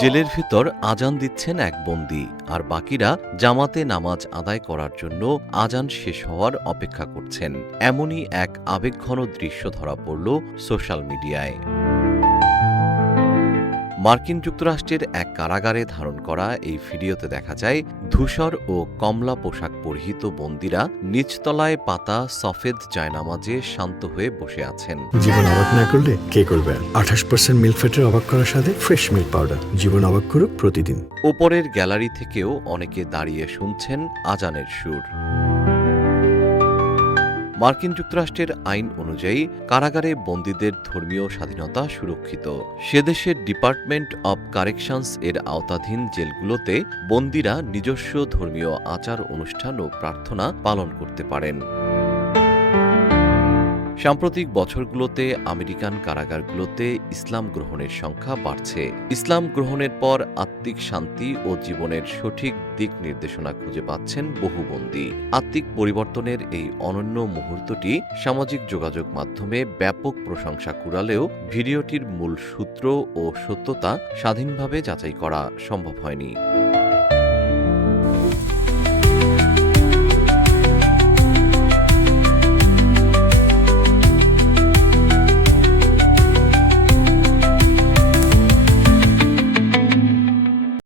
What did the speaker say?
জেলের ভিতর আজান দিচ্ছেন এক বন্দী, আর বাকিরা জামাতে নামাজ আদায় করার জন্য আজান শেষ হওয়ার অপেক্ষা করছেন। এমনই এক আবেগঘন দৃশ্য ধরা পড়ল সোশ্যাল মিডিয়ায়। মার্কিন যুক্তরাষ্ট্রের এক কারাগারে ধারণ করা এই ভিডিওতে দেখা যায় ধূসর ও কমলা পোশাক পরিহিত বন্দীরা নিচতলায় পাতা সফেদ জায়নামাজে শান্ত হয়ে বসে আছেন। জীবন অবাক না করলে কে করবে? 28% মিল্ক ফ্যাটের অবাক করার সাথে ফ্রেশ মিল্ক পাউডার। জীবন অবাক করুক প্রতিদিন। ওপরের গ্যালারি থেকেও অনেকে দাঁড়িয়ে শুনছেন আজানের সুর। মার্কিন যুক্তরাষ্ট্রের আইন অনুযায়ী কারাগারে বন্দীদের ধর্মীয় স্বাধীনতা সুরক্ষিত। সেদেশের ডিপার্টমেন্ট অব কারেকশনস এর আওতাধীন জেলগুলোতে বন্দীরা নিজস্ব ধর্মীয় আচার অনুষ্ঠান ও প্রার্থনা পালন করতে পারেন। সাম্প্রতিক বছরগুলোতে আমেরিকান কারাগারগুলোতে ইসলাম গ্রহণের সংখ্যা বাড়ছে। ইসলাম গ্রহণের পর আত্মিক শান্তি ও জীবনের সঠিক দিক নির্দেশনা খুঁজে পাচ্ছেন বহু বন্দী। আত্মিক পরিবর্তনের এই অনন্য মুহূর্তটি সামাজিক যোগাযোগ মাধ্যমে ব্যাপক প্রশংসা কুড়ালেও ভিডিওটির মূল সূত্র ও সত্যতা স্বাধীনভাবে যাচাই করা সম্ভব হয়নি।